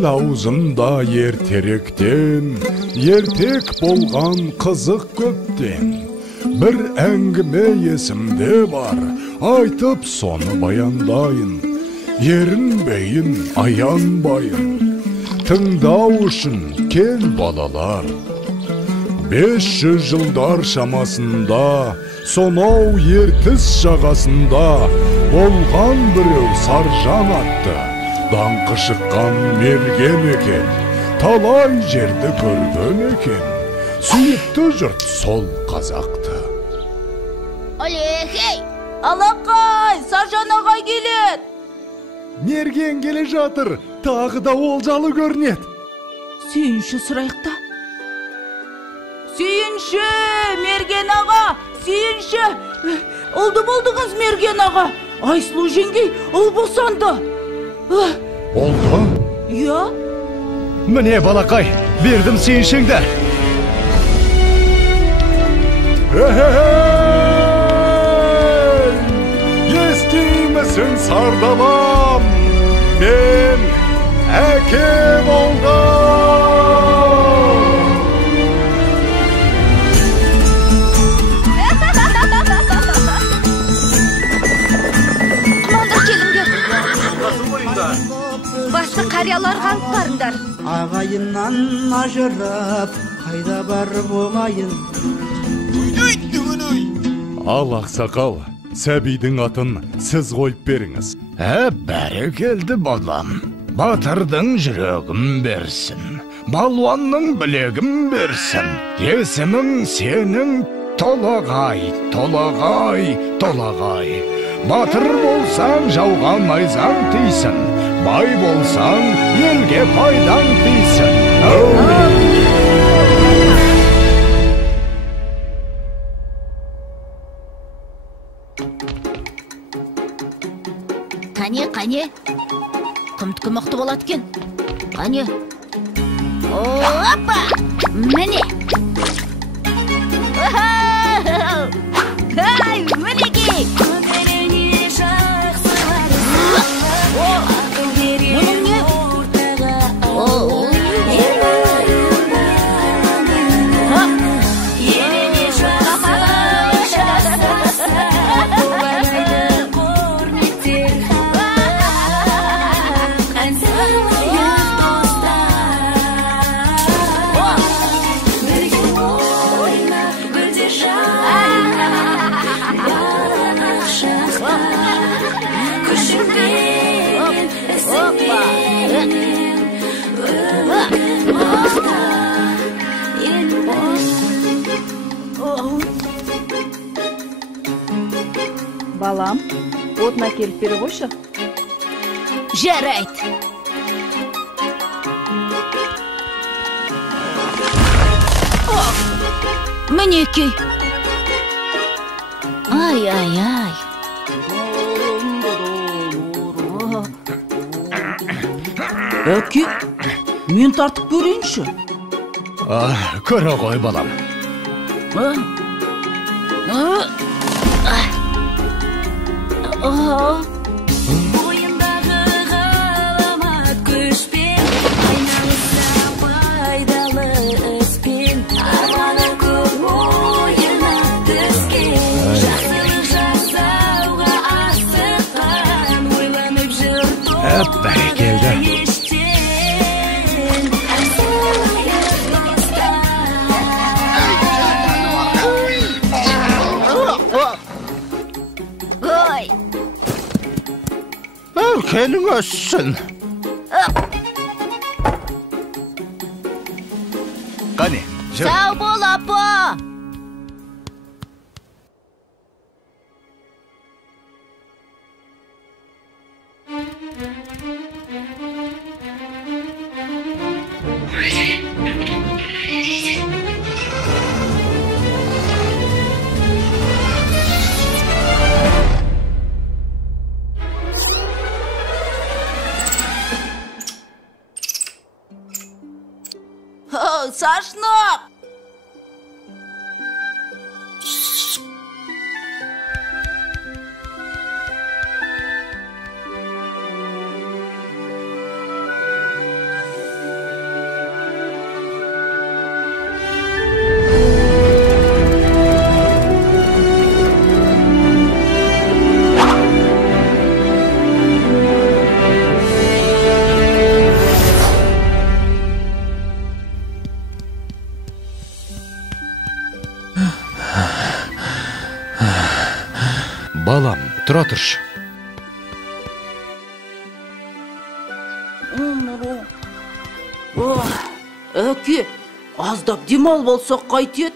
Ел аузында ертеректен, ертек болған қызық көптен. Bir әңгіме есімде бар, айтып соны баяндайын. Ерінбейін, аянбайын, тыңдау үшін кел балалар. 500 жылдар шамасында, сонау ертіс жағасында болған біреу Саржан атты. Даңқы шыққан мерген екен, талай жерді көрген екен. Сүйікті жұрт сол қазақты. Алехей! Алақай! Саржан ағай келеді! Мерген келе жатыр, тағы да олжалы көрінеді. Сүйінші сұрайықта. Сүйінші, Мерген аға! Сүйінші! Oldu болдыңыз, Мерген аға! Айсұлу жеңгей, ұл босанды. Oldu? Я? Міне, балақай, бердім сүйіншіңді. Естимісің сардаlam, мен әке болдым. Маңдар келіңдер. Басты қариялар қалып барыңдар. Ағайыннан ажырап, қайда бар болайын. Ал ақсақал, сәбидің атын сіз қойып беріңіз. Бәрі келді балам. Батырдың жүрегім берсін, балуанның білегім берсін. Есімің сенің Толағай, Толағай, Толағай. Батыр болсаң жауға найзаң тисін, бай болсаң елге пайдаң тисін. Қане, құмтқы мықты болады кен. Қане. Опа! Міне! Ай, мінекей! Мұның не? Балам, отына келіп бері қойшы. Жарайды. Мінекей. Ай. Әке, мен тартып көрейінші. Көре ғой балам. Бойындағы ғаламат күшпен, айналыса пайдалы іспен, арманы көп ойына түскен, жақсылық жасауға асыққан, ойланып жүр Бәрекелді. Өркенің өссін. Қане, жүр. Сау бол, апа! Сашнақ! Балам, тұра тұршы. Әке, аздап демал болсақ қайтет?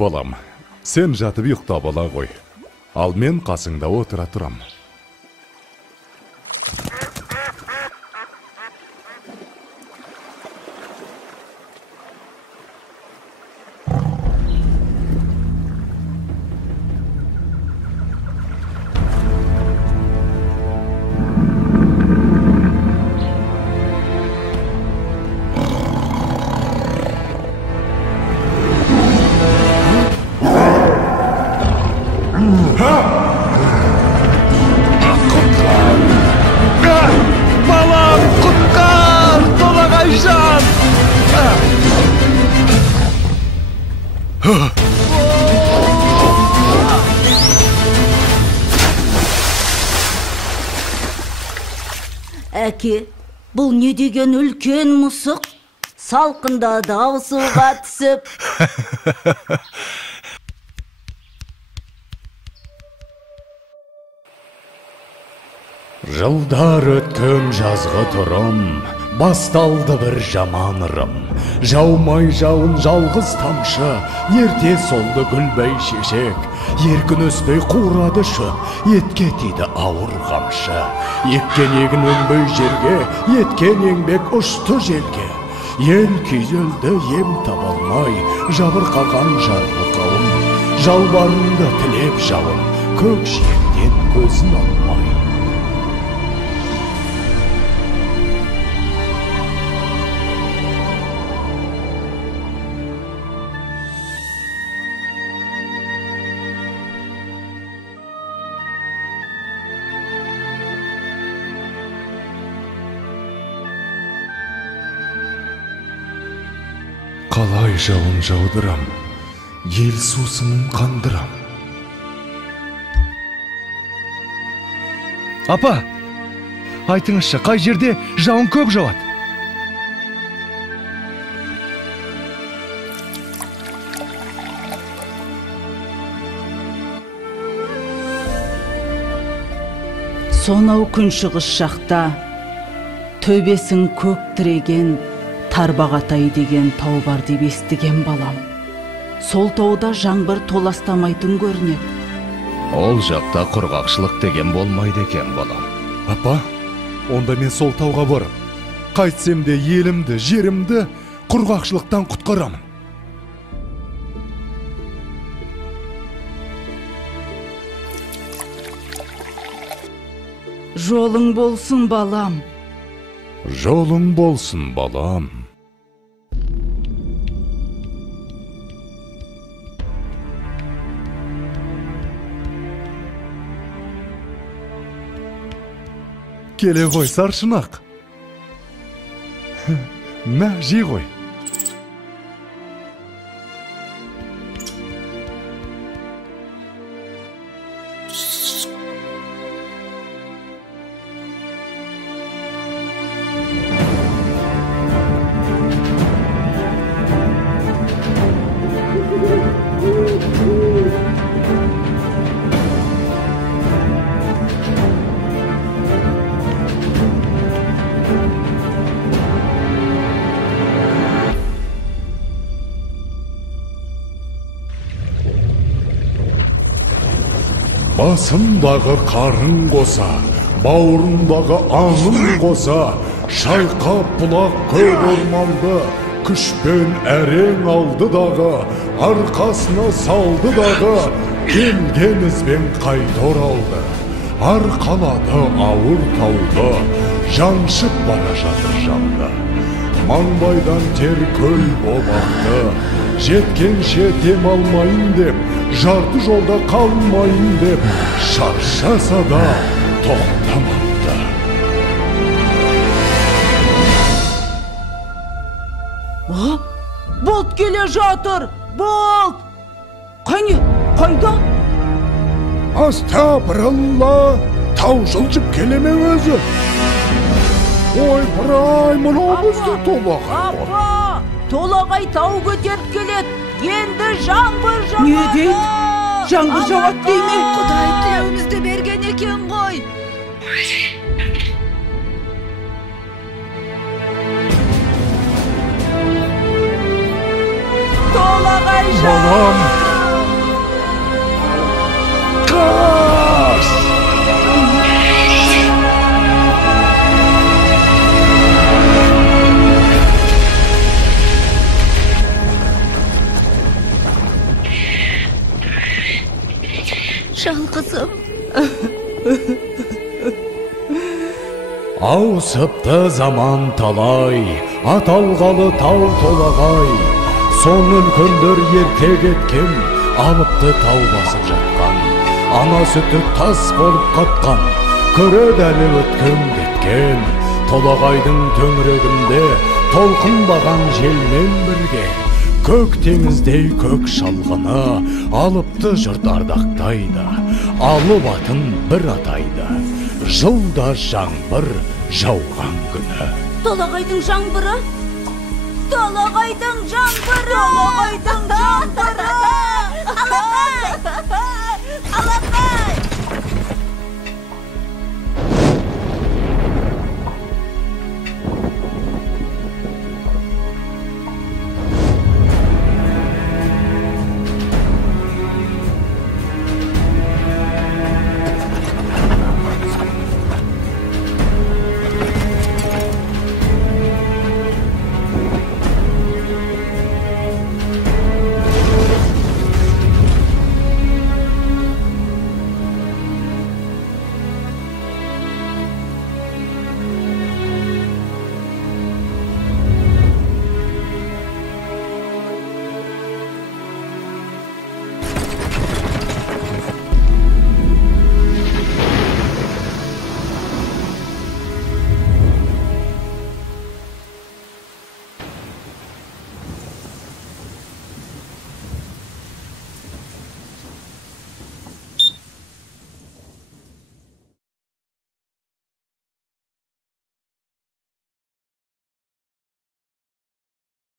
Балам, сен жатып ұйықтап ала ғой. Ал мен қасыңда отыра тұрам. Балам, құтқар! Толағайжан! Әке, бұл не деген үлкен мұсық? Салқында дауысуға түсіп. Жылдар өткен жазғы тұрым, басталды бір жаман ырым. Жаумай жауын жалғыз тамшы, ерте солды гүлбей шешек. Еркін өспей қурады шөп, етке тиді ауыр қамшы. Еккен егін өнбей жерге, еткен еңбек ұшты желге. Ел күйзелді ем табалмай, жабырқаған жарғы қауым. Жалбарынды тілеп жауын, көк жиектен көзін алмай. Қалай жауын жаудырам, ел сусынын қандырам. Апа, айтыңызшы, қай жерде жауын көп жауады? Сонау күншығыс жақта, төбесін көк тіреген Тарбағатай деген тау бар деп естіген балам. Сол тауда жаңбыр толастамайтын көрінеді. Ол жақта құрғақшылық деген болмайды екен, балам. Апа, онда мен сол тауға барып, қайтсем де елімді, жерімді құрғақшылықтан құтқарамын. Жолың болсын, балам. Жолың болсын, балам. Келе ғой, саршынақ. Мә, жей ғой. Басымдағы қарын қоса, бауырымдағы аңым қоса, шайқап бұлақ көк орманды, күшпен әрең алды дағы, арқасына салды дағы, келген ізбен қайта оралды. Арқалады ауыр тауды, жаншып бара жатыр жанды. Маңбайдан тер көл болақты, жеткенше дем алмайын деп, жарты жолда қалмайын деп, шаршаса да тоқтамапты. Болт келе жатыр, болт! Қане, қайда? Астапыралла, тау жылжып келеме өзі. Ой, бірай, мұнау бізді толағай ғой. Апа, толағай тау көтеріп келеді. Енді жаңбыр жауады. Не дейді? жаңбыр жауат дейме? Құдай тілеуімізді берген екен ғой. Толағайжан! Балам! Қаш! Жалғызым. Ауысыпты заман талай, аталғалы тау толағай. Сон үлкендер ерте кеткен, алыпты тау басып жатқан. Ана сүті тас болып қатқан, көреді әлі өткен кеткен. Толағайдың төңірегінде толқынбаған желмен бірге. Көк теңіздей көк шалғыны алыпты жұрт ардақтайды. Алып атын бір атайды, жылда жаңбыр жауған күні. Толағайдың жаңбыры! Толағайдың жаңбыры! Толағайдың жаңбыры!